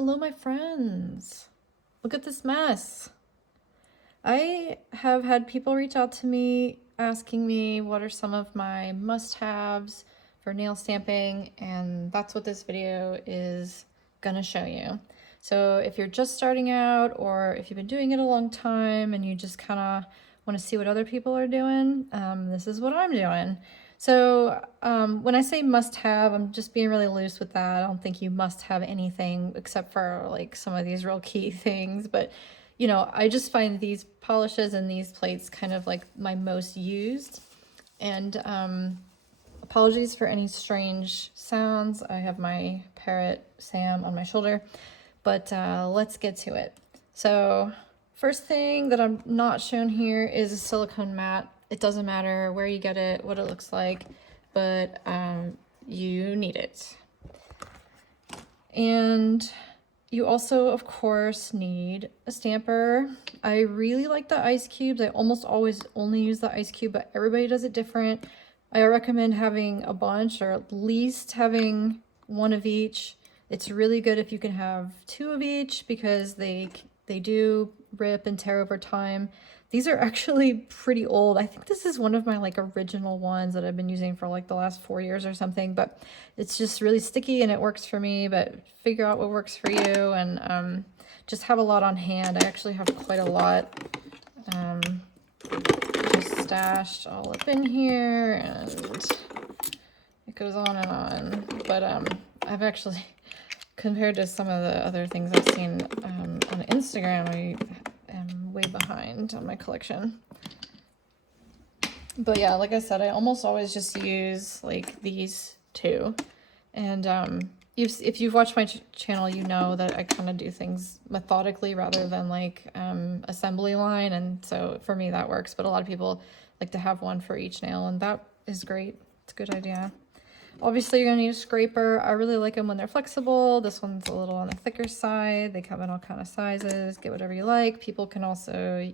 Hello, my friends. Look at this mess. I have had people reach out to me asking me what are some of my must-haves for nail stamping, and that's what this video is gonna show you. So if you're just starting out, or if you've been doing it a long time and you just kind of want to see what other people are doing, this is what I'm doing. So when I say must have, I'm just being really loose with that. I don't think you must have anything except for like some of these real key things. But, you know, I just find these polishes and these plates kind of like my most used. And apologies for any strange sounds. I have my parrot, Sam, on my shoulder. But let's get to it. So first thing that I'm not shown here is a silicone mat. It doesn't matter where you get it, what it looks like, but you need it. And you also, of course, need a stamper. I really like the ice cubes. I almost always only use the ice cube, but everybody does it different. I recommend having a bunch, or at least having one of each. It's really good if you can have two of each, because they do rip and tear over time. These are actually pretty old. I think this is one of my like original ones that I've been using for like the last 4 years or something, but it's just really sticky and it works for me. But figure out what works for you, and just have a lot on hand. I actually have quite a lot just stashed all up in here, and it goes on and on. But I've actually, compared to some of the other things I've seen on Instagram, I am way behind on my collection. But yeah, like I said, I almost always just use like these two. And if you've watched my channel, you know that I kind of do things methodically rather than like assembly line. And so for me, that works. But a lot of people like to have one for each nail, and that is great. It's a good idea. Obviously, you're gonna need a scraper. I really like them when they're flexible. This one's a little on the thicker side. They come in all kind of sizes. Get whatever you like. People can also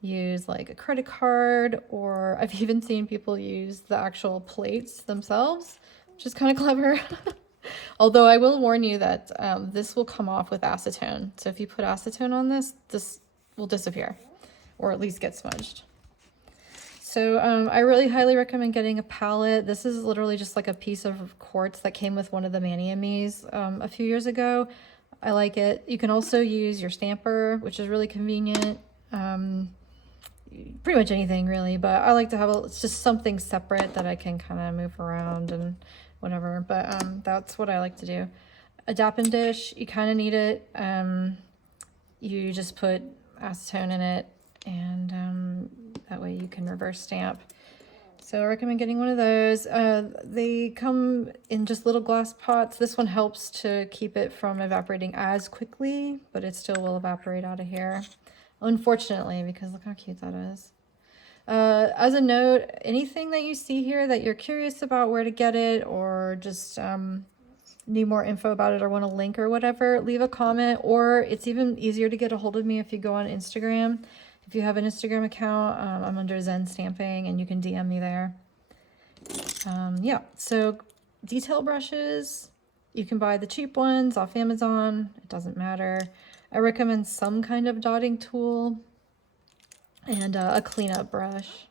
use like a credit card, or I've even seen people use the actual plates themselves, which is kind of clever. Although I will warn you that this will come off with acetone. So if you put acetone on this, this will disappear, or at least get smudged. So I really highly recommend getting a palette. This is literally just like a piece of quartz that came with one of the Mani Amis a few years ago. I like it. You can also use your stamper, which is really convenient. Pretty much anything really, but I like to have it's just something separate that I can kind of move around and whatever. But that's what I like to do. A dappen dish, you kind of need it. You just put acetone in it, and that way you can reverse stamp. So I recommend getting one of those. They come in just little glass pots. This one helps to keep it from evaporating as quickly, but it still will evaporate out of here, unfortunately, because look how cute that is. As a note, anything that you see here that you're curious about where to get it, or just need more info about it, or want a link or whatever, leave a comment. Or it's even easier to get a hold of me if you go on Instagram. If you have an Instagram account, I'm under Zen Stamping, and you can DM me there. Yeah, so detail brushes, you can buy the cheap ones off Amazon. It doesn't matter. I recommend some kind of dotting tool, and a cleanup brush.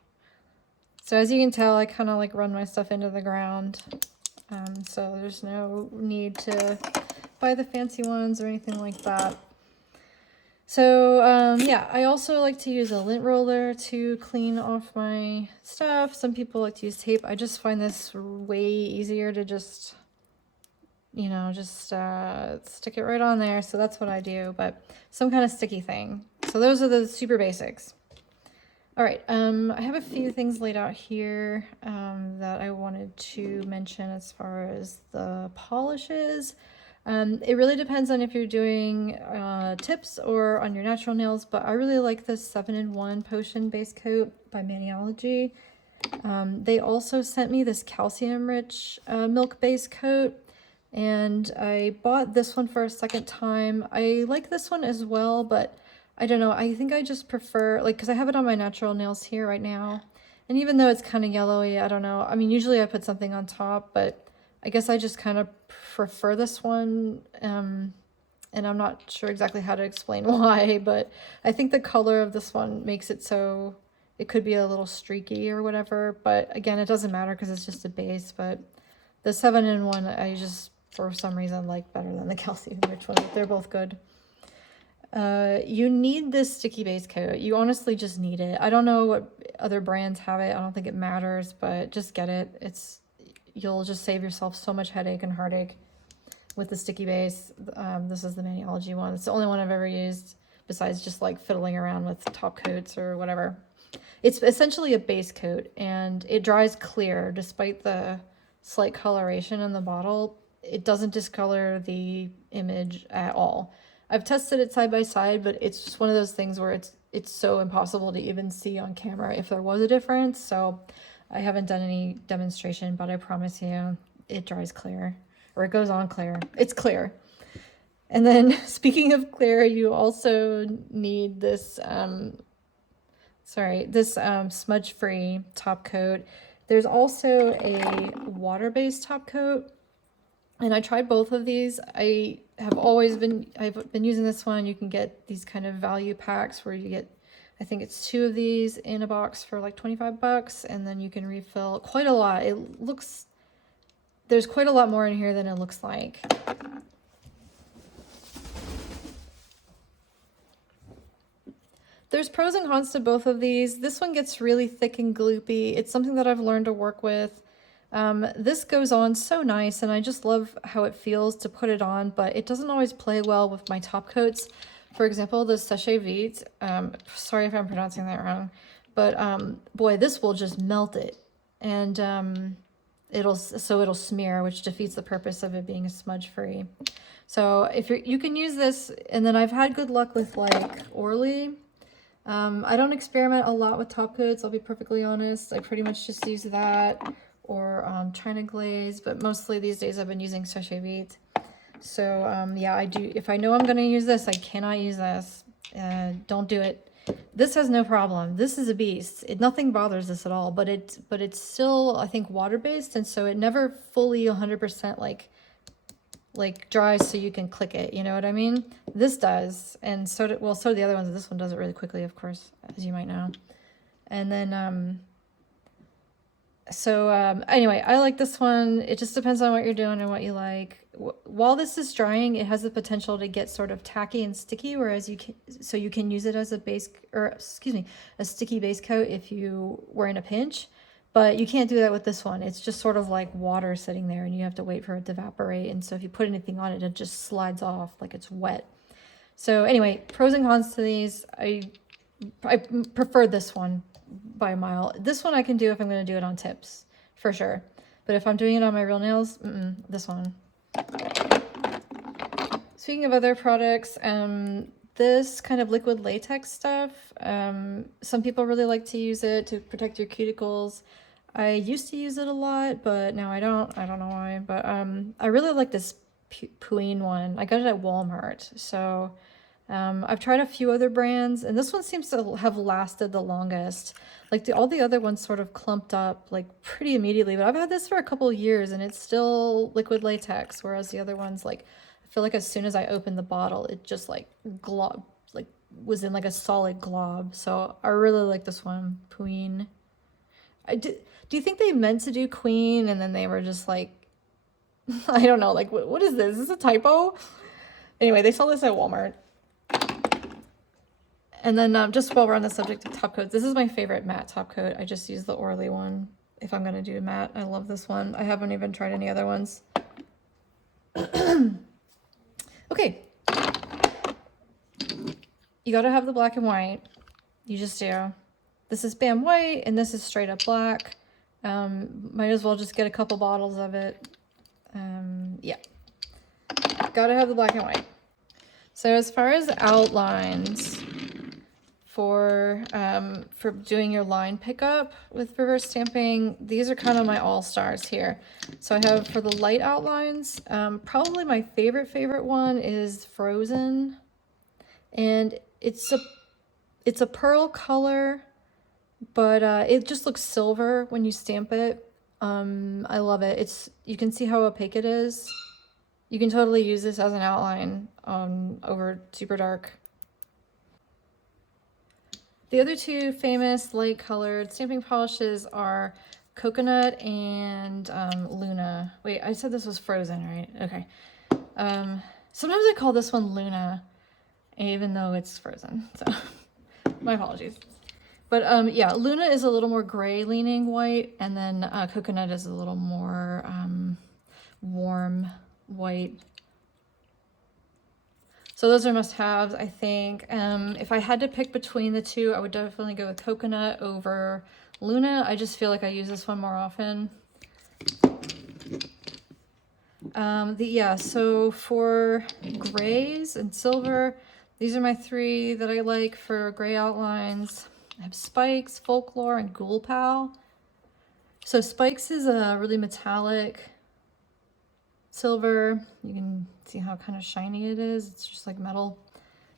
So as you can tell, I kind of like run my stuff into the ground. So there's no need to buy the fancy ones or anything like that. So yeah, I also like to use a lint roller to clean off my stuff. Some people like to use tape. I just find this way easier to just, you know, just stick it right on there. So that's what I do, but some kind of sticky thing. So those are the super basics. All right, I have a few things laid out here that I wanted to mention as far as the polishes. It really depends on if you're doing tips or on your natural nails, but I really like this 7-in-1 Potion Base Coat by Maniology. They also sent me this calcium-rich milk base coat, and I bought this one for a second time. I like this one as well, but I don't know, I think I just prefer, like, because I have it on my natural nails here right now, and even though it's kind of yellowy, I don't know. I mean, usually I put something on top, but I guess I just kind of prefer this one. and I'm not sure exactly how to explain why, but I think the color of this one makes it so it could be a little streaky or whatever, but again, it doesn't matter because it's just a base. But the 7-in-1 I just, for some reason, like better than the calcium rich one. They're both good. You need this sticky base coat. You honestly just need it. I don't know what other brands have it. I don't think it matters, but just get it. You'll just save yourself so much headache and heartache with the sticky base. This is the Maniology one. It's the only one I've ever used besides just like fiddling around with top coats or whatever. It's essentially a base coat, and it dries clear despite the slight coloration in the bottle. It doesn't discolor the image at all. I've tested it side by side, but it's just one of those things where it's so impossible to even see on camera if there was a difference. So I haven't done any demonstration, but I promise you it dries clear, or it goes on clear. It's clear. And then speaking of clear, you also need this smudge-free top coat. There's also a water-based top coat, and I tried both of these. I've been using this one. You can get these kind of value packs where you get, I think it's 2 of these in a box for like 25 bucks, and then you can refill quite a lot. There's quite a lot more in here than it looks like. There's pros and cons to both of these. This one gets really thick and gloopy. It's something that I've learned to work with. This goes on so nice, and I just love how it feels to put it on, but it doesn't always play well with my top coats. For example, the Séché Vite, sorry if I'm pronouncing that wrong, but boy, this will just melt it, and it'll smear, which defeats the purpose of it being a smudge-free. So if you can use this, and then I've had good luck with like Orly. I don't experiment a lot with top coats, I'll be perfectly honest. I pretty much just use that or China Glaze, but mostly these days I've been using Séché Vite. So yeah, if I know I'm going to use this, I cannot use this. Don't do it. This has no problem. This is a beast. Nothing bothers this at all, but it's still, I think, water-based, and so it never fully 100% like dries so you can click it, you know what I mean? This does, and so do the other ones. This one does it really quickly, of course, as you might know. And then anyway, I like this one. It just depends on what you're doing and what you like. While this is drying, it has the potential to get sort of tacky and sticky, whereas you can use it as a a sticky base coat if you were in a pinch. But you can't do that with this one. It's just sort of like water sitting there, and you have to wait for it to evaporate. And so if you put anything on it, it just slides off like it's wet. So anyway, pros and cons to these. I prefer this one by a mile. This one I can do if I'm going to do it on tips, for sure. But if I'm doing it on my real nails, this one. Speaking of other products, this kind of liquid latex stuff, some people really like to use it to protect your cuticles. I used to use it a lot, but now I don't. I don't know why, but I really like this Puin one. I got it at Walmart. So I've tried a few other brands, and this one seems to have lasted the longest. Like all the other ones sort of clumped up like pretty immediately, but I've had this for a couple of years and it's still liquid latex, whereas the other ones, like, I feel like as soon as I opened the bottle, it just like was in like a solid glob. So I really like this one, Puin. Do you think they meant to do Queen and then they were just like, I don't know, like what is this? Is this a typo? Anyway, they sell this at Walmart. And then just while we're on the subject of top coats, this is my favorite matte top coat. I just use the Orly one if I'm going to do matte. I love this one. I haven't even tried any other ones. Okay. You got to have the black and white. You just do. This is Bam White and this is straight up black. Might as well just get a couple bottles of it. Yeah. Got to have the black and white. So as far as outlines for doing your line pickup with reverse stamping, these are kind of my all-stars here. So I have for the light outlines, probably my favorite one is Frozen, and it's a pearl color, but it just looks silver when you stamp it. I love it. You can see how opaque it is. You can totally use this as an outline over super dark. The other two famous light colored stamping polishes are Coconut and Luna. Wait, I said this was Frozen, right? Okay. Sometimes I call this one Luna, even though it's Frozen, so my apologies. But yeah, Luna is a little more gray leaning white, and then Coconut is a little more warm white. So those are must-haves, I think. If I had to pick between the two, I would definitely go with Coconut over Luna. I just feel like I use this one more often. Yeah, so for grays and silver, these are my three that I like for gray outlines. I have Spikes, Folklore, and Ghoul Pal. So Spikes is a really metallic silver. You can see how kind of shiny it is. It's just like metal.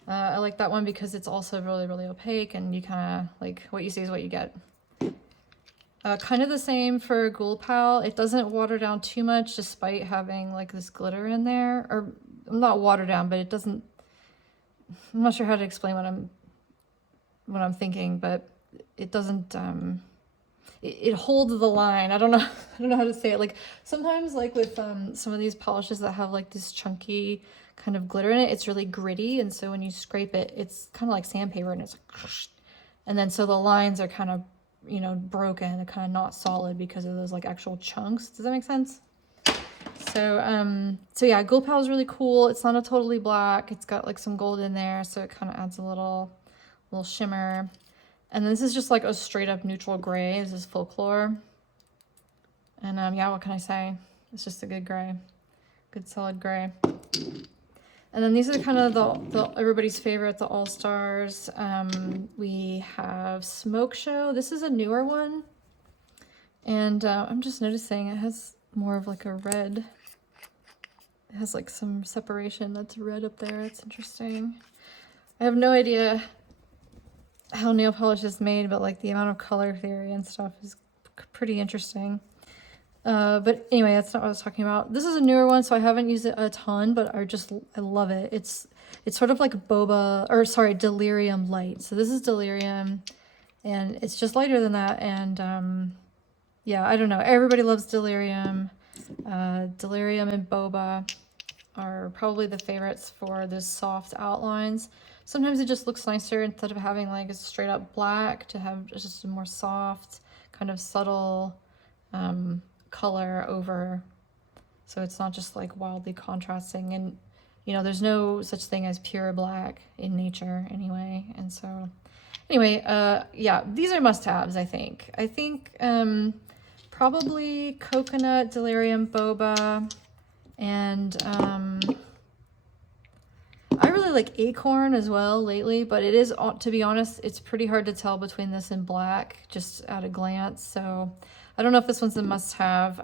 I like that one because it's also really, really opaque, and you kind of like what you see is what you get. Kind of the same for Ghoul Pal. It doesn't water down too much despite having like this glitter in there. Or not water down, but it doesn't, I'm not sure how to explain what I'm thinking, but it doesn't it holds the line. I don't know I don't know how to say it. Like sometimes like with some of these polishes that have like this chunky kind of glitter in it, it's really gritty, and so when you scrape it, it's kind of like sandpaper, and it's like, and then so the lines are kind of, you know, broken, they're kind of not solid because of those like actual chunks. Does that make sense? So yeah, Ghoul Pal is really cool. It's not a totally black. It's got like some gold in there, so it kind of adds a little shimmer. And then this is just like a straight up neutral gray. This is Folklore. And yeah, what can I say? It's just a good gray. Good solid gray. And then these are kind of the everybody's favorite, the All-Stars. We have Smoke Show. This is a newer one. And I'm just noticing it has more of like a red. It has like some separation that's red up there. It's interesting. I have no idea how nail polish is made, but like the amount of color theory and stuff is pretty interesting. But anyway, that's not what I was talking about. This is a newer one, so I haven't used it a ton, but I love it. It's sort of like Delirium Light. So this is Delirium, and it's just lighter than that. And yeah, I don't know. Everybody loves Delirium. Delirium and Boba are probably the favorites for this soft outlines. Sometimes it just looks nicer instead of having like a straight up black to have just a more soft, kind of subtle color over, so it's not just like wildly contrasting. And you know, there's no such thing as pure black in nature anyway. And so anyway, yeah, these are must-haves. I think probably Coconut, Delirium, Boba, and I really like Acorn as well lately, but it is, to be honest, it's pretty hard to tell between this and black just at a glance. So I don't know if this one's a must-have.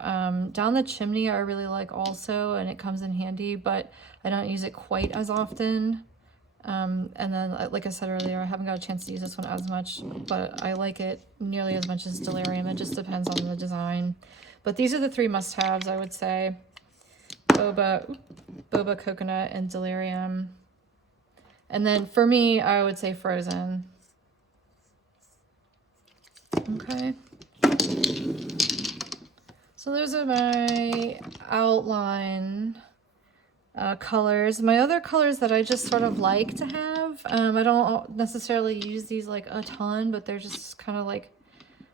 Down the Chimney I really like also, and it comes in handy, but I don't use it quite as often. And then, like I said earlier, I haven't got a chance to use this one as much, but I like it nearly as much as Delirium. It just depends on the design. But these are the three must-haves, I would say. Boba, Coconut, and Delirium. And then for me, I would say Frozen. Okay. So those are my outline colors. My other colors that I just sort of like to have, I don't necessarily use these like a ton, but they're just kind of like,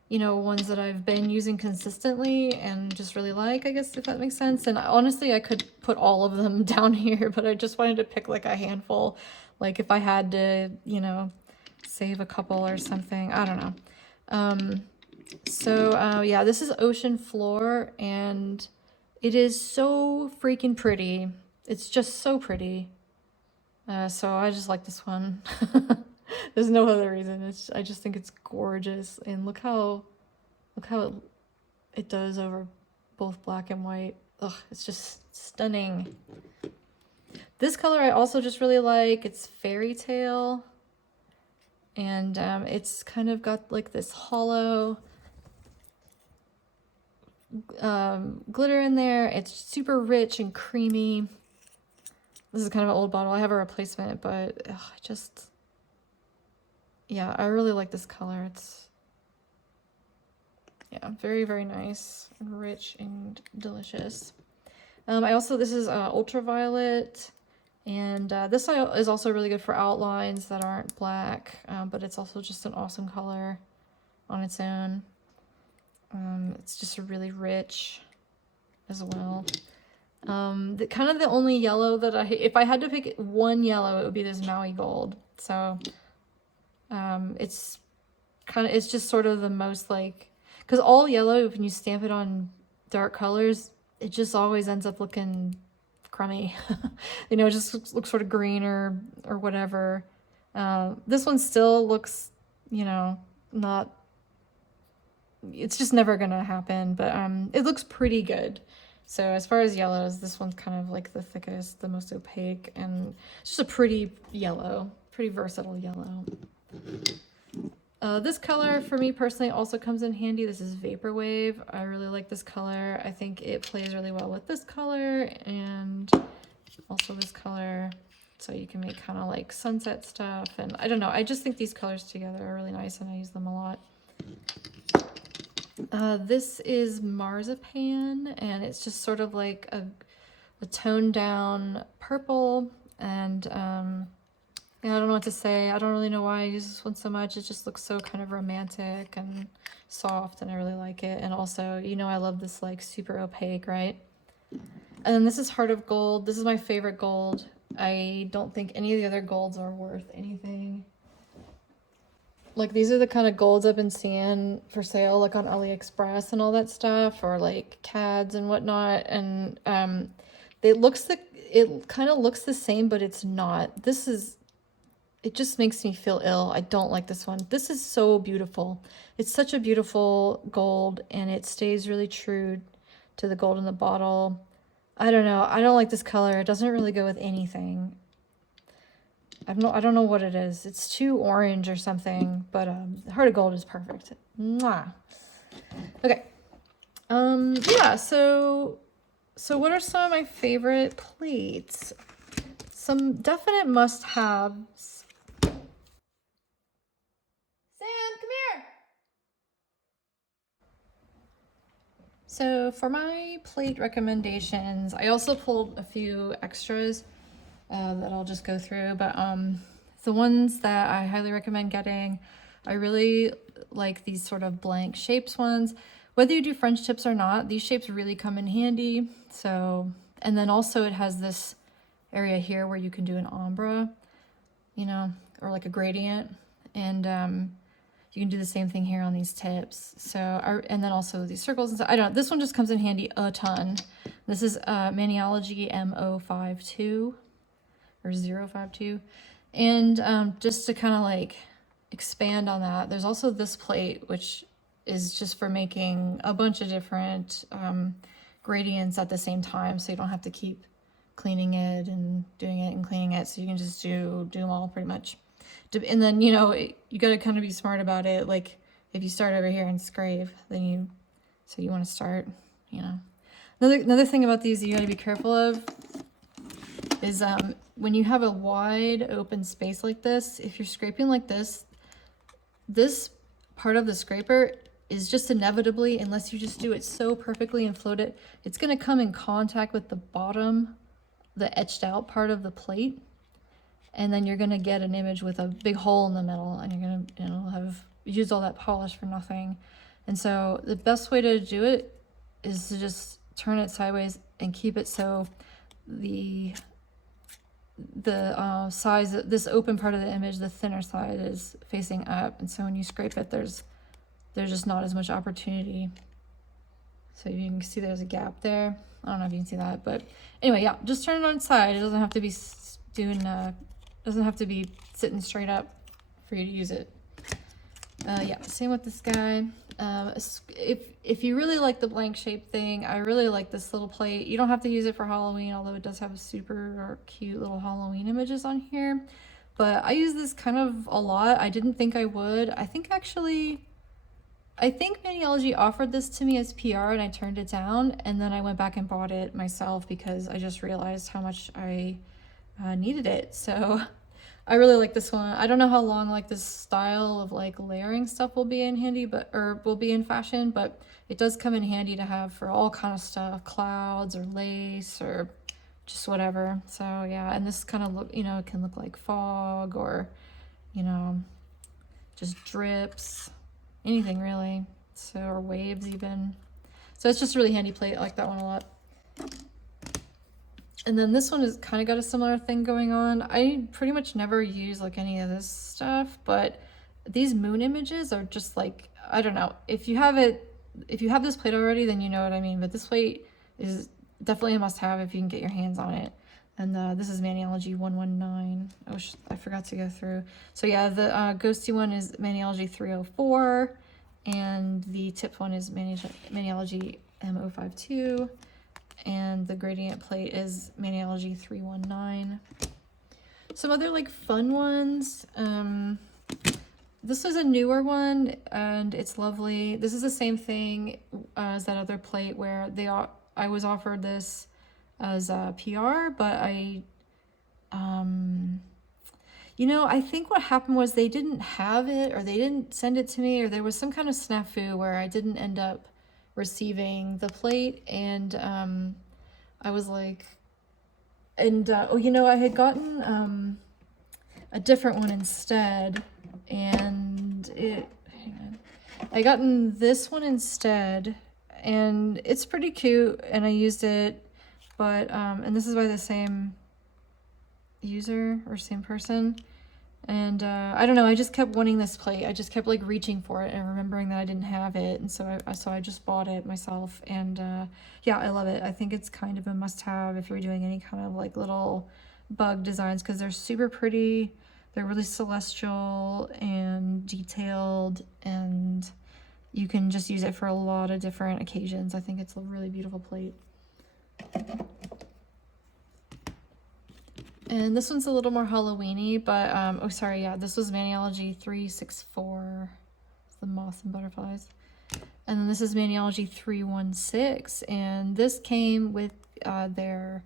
you know, ones that I've been using consistently and just really like, I guess, if that makes sense. And honestly, I could put all of them down here, but I just wanted to pick like a handful, like if I had to, you know, save a couple or something. I don't know. Yeah, this is Ocean Floor, and it is so freaking pretty. It's just so pretty. So I just like this one. There's no other reason. I just think it's gorgeous, and look how it does over both black and white. Ugh, it's just stunning. This color I also just really like. It's Fairy Tale, and it's kind of got like this hollow glitter in there. It's super rich and creamy. This is kind of an old bottle. I have a replacement, but yeah, I really like this color. It's, yeah, very, very nice and rich and delicious. This is ultraviolet, and this is also really good for outlines that aren't black, but it's also just an awesome color on its own. It's just really rich as well. The only yellow that if I had to pick one yellow, it would be this Maui Gold. So, it's just sort of the most like, because all yellow, when you stamp it on dark colors, it just always ends up looking crummy. You know, it just looks sort of green or whatever. This one still looks, you know, not, it's just never gonna happen, but it looks pretty good. So as far as yellows, this one's kind of like the thickest, the most opaque, and it's just a pretty yellow, pretty versatile yellow. This color for me personally also comes in handy. This is Vaporwave. I really like this color. I think it plays really well with this color and also this color. So you can make kind of like sunset stuff. And I don't know, I just think these colors together are really nice and I use them a lot. This is Marzipan, and it's just sort of like a toned down purple, and yeah, I don't know what to say. I don't really know why I use this one so much. It just looks so kind of romantic and soft, and I really like it. And also, you know, I love this like super opaque, right? And then this is Heart of Gold. This is my favorite gold. I don't think any of the other golds are worth anything. Like, these are the kind of golds I've been seeing for sale, like on AliExpress and all that stuff, or like CADs and whatnot. And it kind of looks the same, but it's not. It just makes me feel ill. I don't like this one. This is so beautiful. It's such a beautiful gold, and it stays really true to the gold in the bottle. I don't know. I don't like this color. It doesn't really go with anything. I don't know what it is. It's too orange or something, but Heart of Gold is perfect. Mwah. Okay. Yeah, so what are some of my favorite plates? Some definite must-haves. Sam, come here. So for my plate recommendations, I also pulled a few extras that I'll just go through, but the ones that I highly recommend getting, I really like these sort of blank shapes ones. Whether you do French tips or not, these shapes really come in handy. So, and then also it has this area here where you can do an ombre, you know, or like a gradient, and you can do the same thing here on these tips. So, and then also these circles and stuff. I don't know, this one just comes in handy a ton. This is Maniology M052 or 052. And just to kind of like expand on that, there's also this plate, which is just for making a bunch of different gradients at the same time, so you don't have to keep cleaning it and doing it and cleaning it, so you can just do them all pretty much. And then, you know, you got to kind of be smart about it. Like, if you start over here and scrape, then you want to start, you know. Another thing about these that you got to be careful of is when you have a wide open space like this, if you're scraping like this part of the scraper is just inevitably, unless you just do it so perfectly and float it, it's going to come in contact with the bottom, the etched out part of the plate, and then you're going to get an image with a big hole in the middle, and you're going to, you know, have used all that polish for nothing. And so the best way to do it is to just turn it sideways and keep it so the size, this open part of the image, the thinner side is facing up, and so when you scrape it, there's just not as much opportunity. So you can see there's a gap there. I don't know if you can see that, but anyway, yeah, just turn it on its side. It doesn't have to be doesn't have to be sitting straight up for you to use it. Yeah, same with this guy. If you really like the blank shape thing, I really like this little plate. You don't have to use it for Halloween, although it does have super cute little Halloween images on here. But I use this kind of a lot. I didn't think I would. I think Maniology offered this to me as PR and I turned it down, and then I went back and bought it myself because I just realized how much I needed it. So I really like this one. I don't know how long like this style of like layering stuff will be in handy, or will be in fashion, but it does come in handy to have for all kind of stuff, clouds or lace or just whatever. So yeah, and this kind of look, you know, it can look like fog or, you know, just drips, anything really. So, or waves even. So it's just a really handy plate. I like that one a lot. And then this one has kind of got a similar thing going on. I pretty much never use like any of this stuff, but these moon images are just like, I don't know. If you have this plate already, then you know what I mean. But this plate is definitely a must have if you can get your hands on it. And this is Maniology 119. I forgot to go through. So yeah, the ghosty one is Maniology 304. And the tip one is Maniology M052. And the gradient plate is Maniology 319. Some other like fun ones. This is a newer one and it's lovely. This is the same thing as that other plate where I was offered this as a PR, but you know, I think what happened was they didn't have it, or they didn't send it to me, or there was some kind of snafu where I didn't end up receiving the plate. And I was like, and oh, you know, I had gotten a different one instead, and I gotten this one instead, and it's pretty cute, and I used it, but and this is by the same user or same person. And I don't know, I just kept wanting this plate. I just kept like reaching for it and remembering that I didn't have it, and so I just bought it myself. And yeah, I love it. I think it's kind of a must-have if you're doing any kind of like little bug designs, because they're super pretty. They're really celestial and detailed, and you can just use it for a lot of different occasions. I think it's a really beautiful plate. And this one's a little more Halloween-y, but, oh, sorry, yeah, this was Maniology 364. It's the moths and butterflies. And then this is Maniology 316, and this came with their,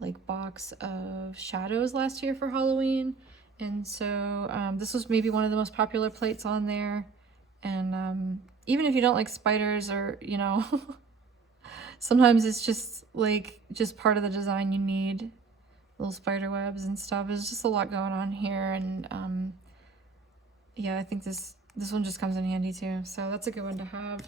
like, box of shadows last year for Halloween. And so this was maybe one of the most popular plates on there. And even if you don't like spiders, or, you know, sometimes it's just, like, just part of the design you need. Little spider webs and stuff. There's just a lot going on here, and yeah, I think this one just comes in handy too, so that's a good one to have.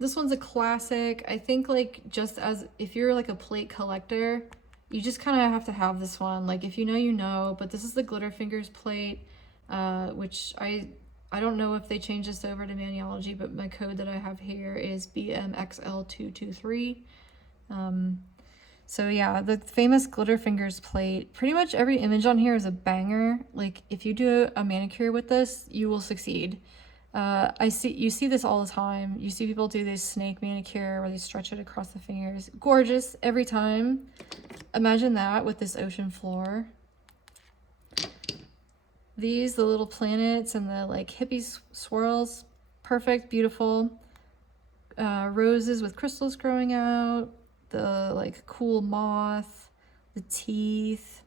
This one's a classic. I think, like, just as if you're like a plate collector, you just kind of have to have this one. Like, if you know, you know. But this is the Glitter Fingers plate, which I don't know if they changed this over to Maniology, but my code that I have here is BMXL223. So yeah, the famous Glitter Fingers plate, pretty much every image on here is a banger. Like, if you do a manicure with this, you will succeed. You see this all the time. You see people do this snake manicure where they stretch it across the fingers. Gorgeous every time. Imagine that with this ocean floor. These, the little planets and the like hippie swirls, perfect, beautiful. Roses with crystals growing out. The like cool moth, the teeth.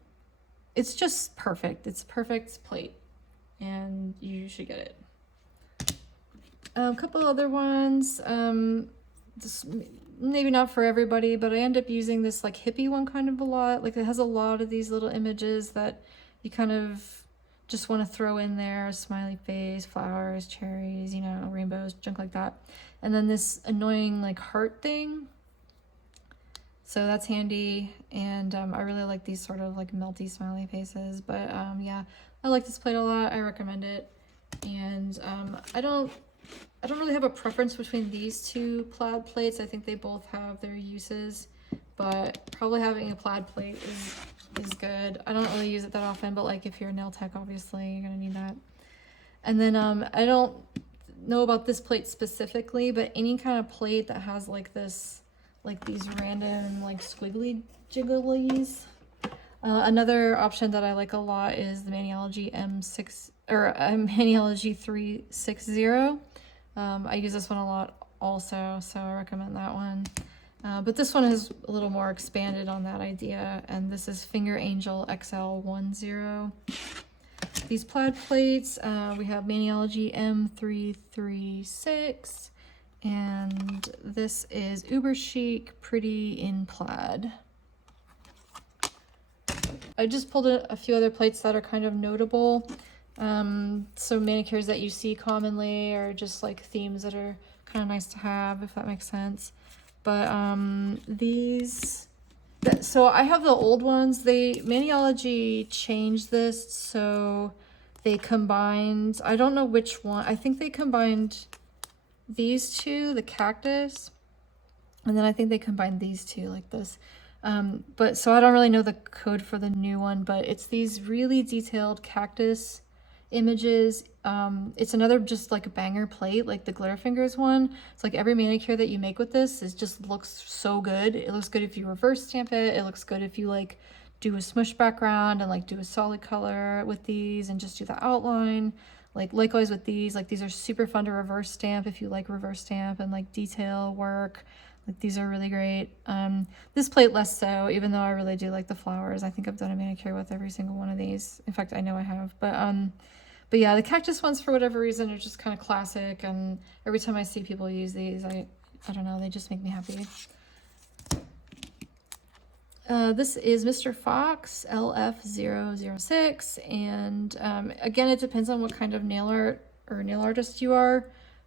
It's just perfect. It's a perfect plate, and you should get it. A couple other ones. This maybe not for everybody, but I end up using this like hippie one kind of a lot. Like, it has a lot of these little images that you kind of just want to throw in there. Smiley face, flowers, cherries, you know, rainbows, junk like that. And then this annoying like heart thing. So that's handy, and I really like these sort of like melty smiley faces. But yeah, I like this plate a lot. I recommend it. And I don't really have a preference between these two plaid plates. I think they both have their uses, but probably having a plaid plate is good. I don't really use it that often, but like if you're a nail tech, obviously you're gonna need that. And then I don't know about this plate specifically, but any kind of plate that has like this, like these random like squiggly jigglies. Another option that I like a lot is the Maniology M6 or Maniology 360. I use this one a lot also, so I recommend that one. But this one is a little more expanded on that idea, and this is Finger Angel XL10. These plaid plates, we have Maniology M336, and this is Uber Chic Pretty in Plaid. I just pulled a few other plates that are kind of notable. So manicures that you see commonly, or just like themes that are kind of nice to have, if that makes sense. But so I have the old ones. Maniology changed this, so they combined, I don't know which one, I think they combined these two, the cactus, and then I think they combined these two like this. But so I don't really know the code for the new one, but it's these really detailed cactus images. It's another just like a banger plate, like the Glitterfingers one. It's like every manicure that you make with this just looks so good. It looks good if you reverse stamp it. It looks good if you like do a smush background and like do a solid color with these and just do the outline. Like likewise with these, like these are super fun to reverse stamp if you like reverse stamp and like detail work. Like these are really great. This plate less so, even though I really do like the flowers. I think I've done a manicure with every single one of these. In fact, I know I have. But yeah, the cactus ones for whatever reason are just kind of classic, and every time I see people use these, I don't know, they just make me happy. This is Mr. Fox LF006, and again, it depends on what kind of nail art or nail artist you are,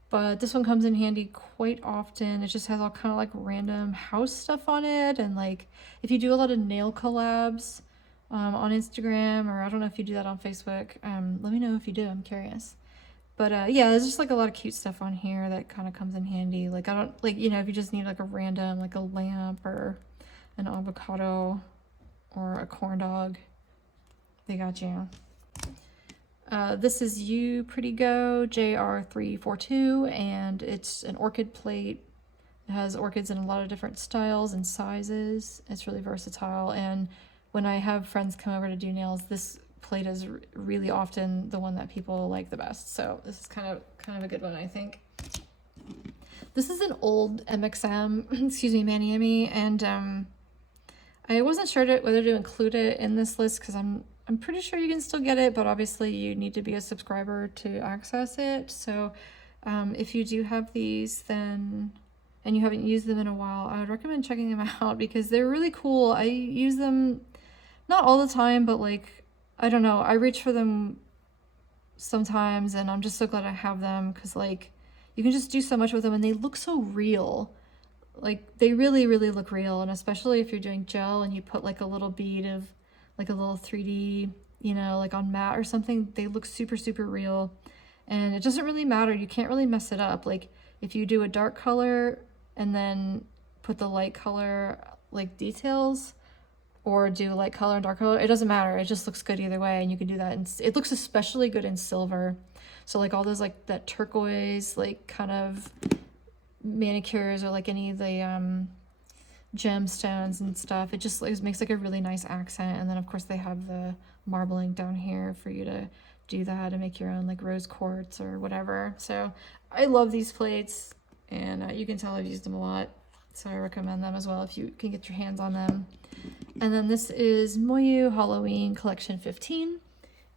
but this one comes in handy quite often. It just has all kind of like random house stuff on it, and like if you do a lot of nail collabs on Instagram, or I don't know if you do that on Facebook, let me know if you do, I'm curious. But yeah, there's just like a lot of cute stuff on here that kind of comes in handy. Like I don't, like, you know, if you just need like a random, like a lamp or an avocado or a corn dog, they got you. This is You Pretty Go JR342, and it's an orchid plate. It has orchids in a lot of different styles and sizes. It's really versatile, and when I have friends come over to do nails, this plate is really often the one that people like the best. So this is kind of a good one, I think. This is an old MXM, excuse me, Mani Emi, and I wasn't sure whether to include it in this list because I'm pretty sure you can still get it, but obviously you need to be a subscriber to access it. So if you do have these, then and you haven't used them in a while, I would recommend checking them out because they're really cool. I use them not all the time, but like, I don't know, I reach for them sometimes, and I'm just so glad I have them because like you can just do so much with them, and they look so real. Like they really, really look real, and especially if you're doing gel and you put like a little bead of like a little 3D, you know, like on matte or something, they look super, super real. And it doesn't really matter, you can't really mess it up. Like if you do a dark color and then put the light color like details, or do light color and dark color, it doesn't matter, it just looks good either way. And you can do that, and it looks especially good in silver. So like all those like that turquoise like kind of manicures, or like any of the gemstones and stuff, it makes like a really nice accent. And then of course they have the marbling down here for you to do that and make your own like rose quartz or whatever. So I love these plates, and you can tell I've used them a lot, so I recommend them as well if you can get your hands on them. And then this is Moyu Halloween Collection 15,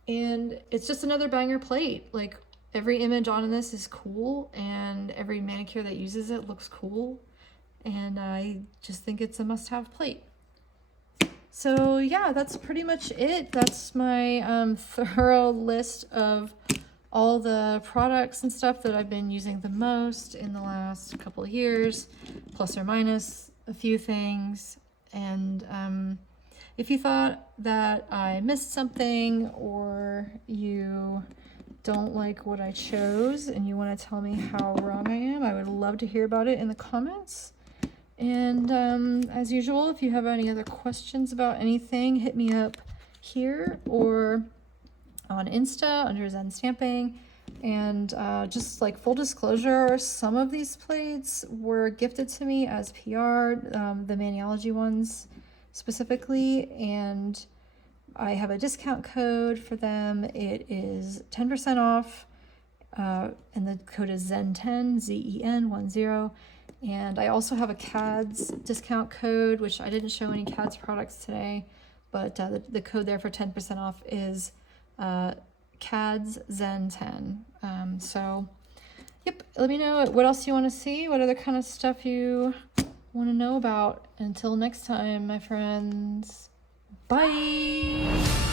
and it's just another banger plate. Like every image on this is cool, and every manicure that uses it looks cool, and I just think it's a must-have plate. So yeah, that's pretty much it. That's my thorough list of all the products and stuff that I've been using the most in the last couple of years, plus or minus a few things. And if you thought that I missed something, or you don't like what I chose and you want to tell me how wrong I am, I would love to hear about it in the comments. And as usual, if you have any other questions about anything, hit me up here or on Insta under Zen Stamping. And just like full disclosure, some of these plates were gifted to me as PR, the Maniology ones specifically, and I have a discount code for them. It is 10% off, and the code is ZEN10, ZEN10, And I also have a CADS discount code, which I didn't show any CADS products today, but the code there for 10% off is CADS Zen 10. So, yep, let me know what else you want to see, what other kind of stuff you want to know about. Until next time, my friends, bye!